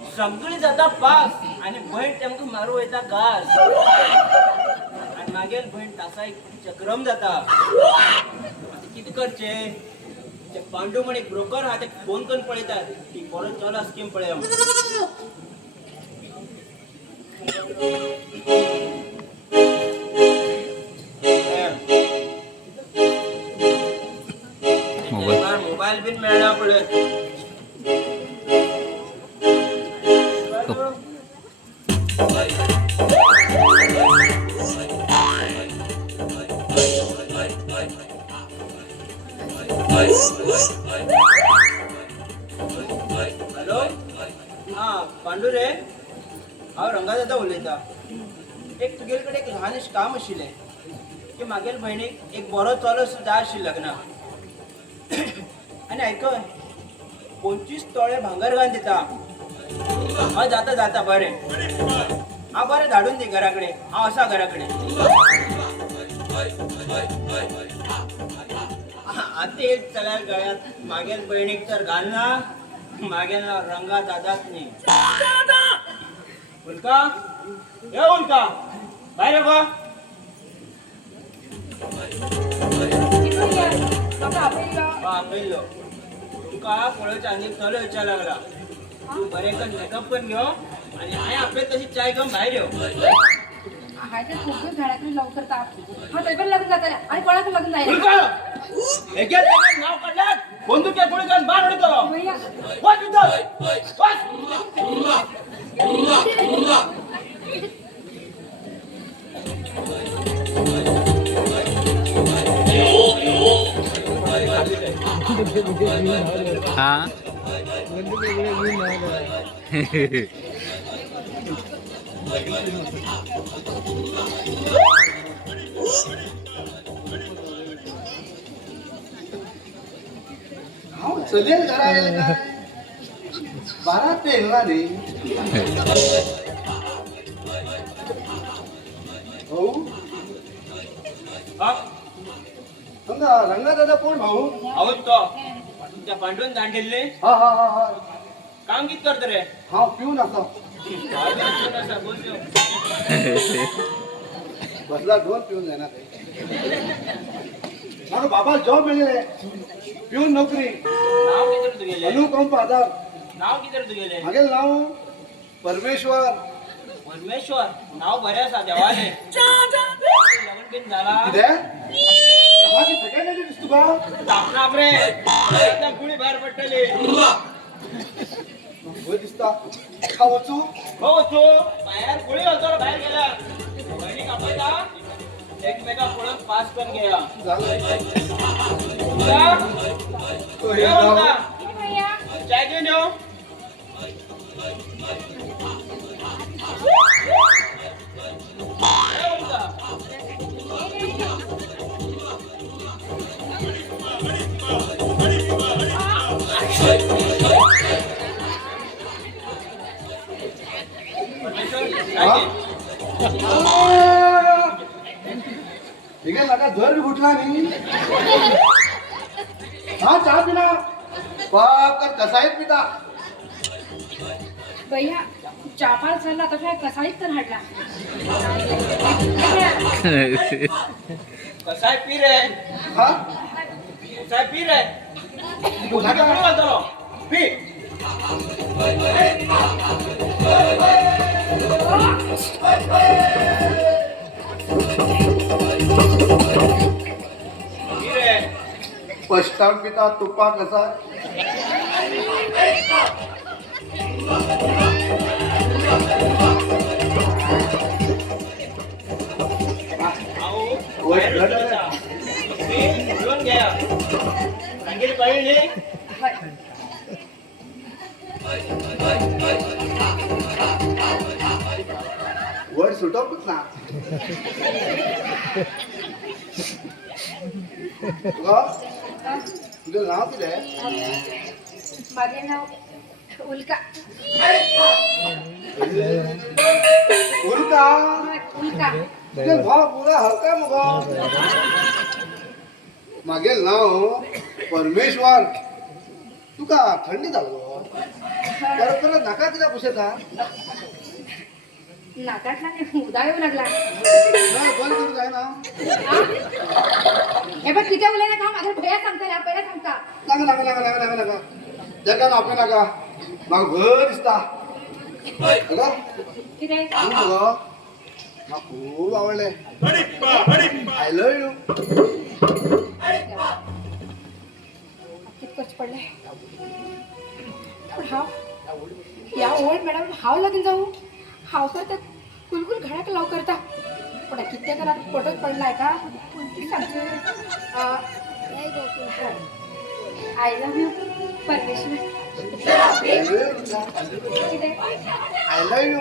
सगळी जाता पास आणि बहीण तेमकां मारू वयता घास आणि मागीर बहीण तासा एक चक्रम जाता. आता कितें करचे? ते पांडू म्हण एक ब्रोकर हा ते फोन करून पळयतात की बरो चला स्कीम पळया मोबाईल बिन मेळना पळय. हॅलो हा पांडू रे हांव रंगादादा उलयतां. एक तुगेले कडेन एक ल्हानशें काम आशिल्लें की म्हागेले भयणीक एक बरो चलो जाय आशिल्लो लग्नाक. आनी आयकय 25 तोळे भांगर घालून दिता. हय जाता जाता बरें. हांव बरें धाडून दी घरा कडेन. हांव आसा घरा कडेन. आतां एक जाल्यार गळ्यांत म्हागेले भयणीक तर घालना. म्हागेलें नांव रंगा दादाच न्ही. उल्का ए उल्का भायर यो गो. आपयलो तुका पळोवच्या आनी चलो विचार लागला. तू बरें करून मेकअप करून घेव आनी हांवें आपले तशी चाय घेवन भायर यो. हाय ते खूप झाडाकडे लवकर ताप. हा तरी पण लग्न जाताना आणि कोणाचं लग्न नाही. एकेच नाव काढल्यात बंदुके गोळी घालून बाहेर उडयतलो. वाच विद्यार्थी वाच. हाँ चलेल घरा येईल काय बारात ते येणार रे. भाऊ समजा रंगा दादा कोण भाऊ? आवत तो त्या पांडून दांडिल्ले हा हा हा हा काम कित करता रे? हा पिऊन असा बसला दोन पिऊन जाणार माझा बाबा जॉब मिळेल पिऊन नोकरी नाव किती तुगेले? अनुकंप आधार. नाव किती तुगेले? मागेल नाव परमेश्वर. परमेश्वर नाव बरें आसा देवाले. लग्न बिन जाला? कितें हा की सेकंड हँड दिसतो का? तापना रे एकदा गुळी भायर पडटली. होय दिसता का वचू? हो वचू भायर गुळी घालतो भायर गेल्या बहिणीक आपयता एकमेका पळोवन पास करून घेया. तो हे नाव चाय घेऊन येऊ. ठीक आहे लगा जर भी उठला नाही हा चहा पिला फक्त कसाईत पिता. भैया चापाल झाला आता काय कसाईत तर हाडला. कसाय पी रे. हा कसाय पी रे. तू गुळी घालतो पी. पष्टाम पिता तुपा कसा घेऊन घ्या सांगेल कळली. वर सुटवतच ना तुझं नाव किती? माझे नाव उल्का. उल्का उल्का तुझे भाव पुरा हलका मग मागेल नाव परमेश्वर. तुका थंडी झालो परत परत नका तिला पुसता नाकातला नाही, उदा येऊ लागला. बंद करू जाय ना हे बघ तिथे उले ना का माझ्या भया सांगता या पहिला सांगता. नका जगा ना आपल्या नका मग घर दिसता बघा किती बघा मला खूप आवडले आय लव्ह यू कितकंच पडलंय. पण हाव या ओल्ड मॅडम हाव लगीन जाऊ हाव करतात कुलकुल घडाक लाव करता पण कित्येक घरात फोटोच पडलाय का सांगते. आय लव्ह यू परमेश्वर. I love you